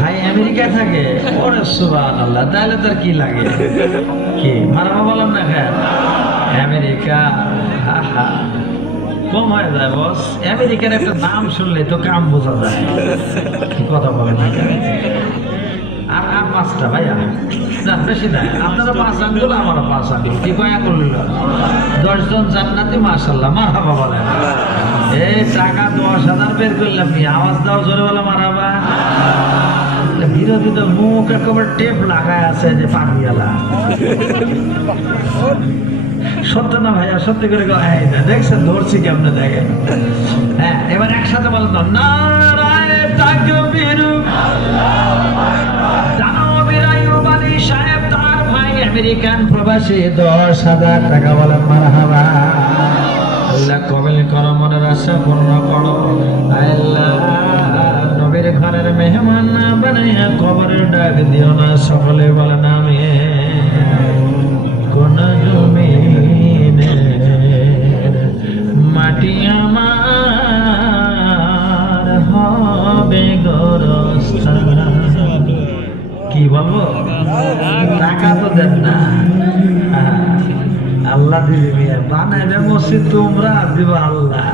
ভাই আমেরিকায় থাকে, ওরে সুবহানাল্লাহ, তাহলে তার কি লাগে, কি মারহাবা বলেন না কেন? আমেরিকা আহা কম হয়ে যায় বস, আমেরিকার একটা নাম শুনলে তো কাম বোঝা যায়, কি কথা বলেন না কেন? আর আর পাঁচটা ভাইয়া যান, বেশি নাই, আপনারা 5 আঙ্গুল, আমারও 5 আঙ্গুল, কি কয়া করলিল 10 জন জান্নাতি, মাশাআল্লাহ, মারহাবা বলেন। এই টাকা 10,000 বের করলাম, নি আওয়াজ দাও জোরে বলে মারহাবা। বিরোধী তো মুখ একেবারে টেপ লাগায় আছে যে পাগড়িওয়ালা। সত্য না ভাইয়া, সত্যি করে দেখছেন ধরছি কেমনে, দেখেন। হ্যাঁ, এবার একসাথে বলেন তো, নারায়ে তাকবীর। সাহেব তার ভাই আমেরিকান প্রবাসী 10,000 টাকা বলেন মারহাবা। আল্লাহ কবুল করো, মনের আশা পূর্ণ করো। আল্লাহ নবীর ঘরের মেহমান না বানাইয়া কবরের ডাক দিও না, সকলে বলেন আমিন। কোন জমিনে মাটি আমার হবে গোরস্থান। কি বলবো, টাকা তো দেন না, আল্লাহ দিবে, বানাইবে মসজিদ তোমরা, দিব আল্লাহ।